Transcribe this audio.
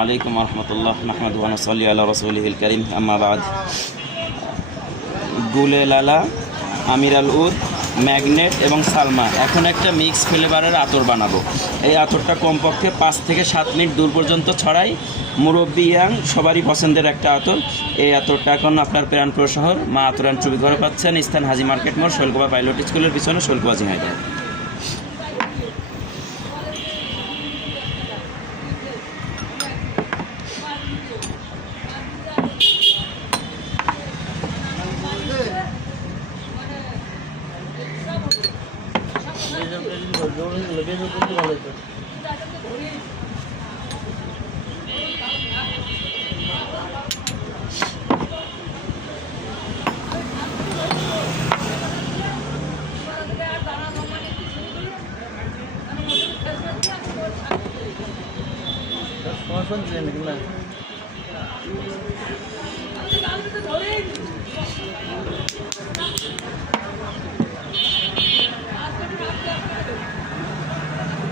আলাইকুম রহমতুল্লাহ নাহমাদু ওয়া নুসাল্লি আলা রাসূলিহিল কারীম আম্মা বাদ। গুলে লালা, আমিরাল উদ, ম্যাগনেট এবং সালমা এখন একটা মিক্স ফ্লেভারের আতর বানাবো। এই আতরটা কমপক্ষে 5 থেকে 7 মিনিট দূর পর্যন্ত ছড়াই। মুরব্বি ইয়াং সবারই পছন্দের একটা আতর। এই আতরটা এখন আপনার প্রাণপ্রিয় শহর মা আতর অ্যান্ড চুবি ঘরে পাচ্ছেন। স্থান হাজি মার্কেট মোড়, শৈলকুপা পাইলট স্কুলের পিছনে, শৈলকুপা ঝিনাইদহ। Konsol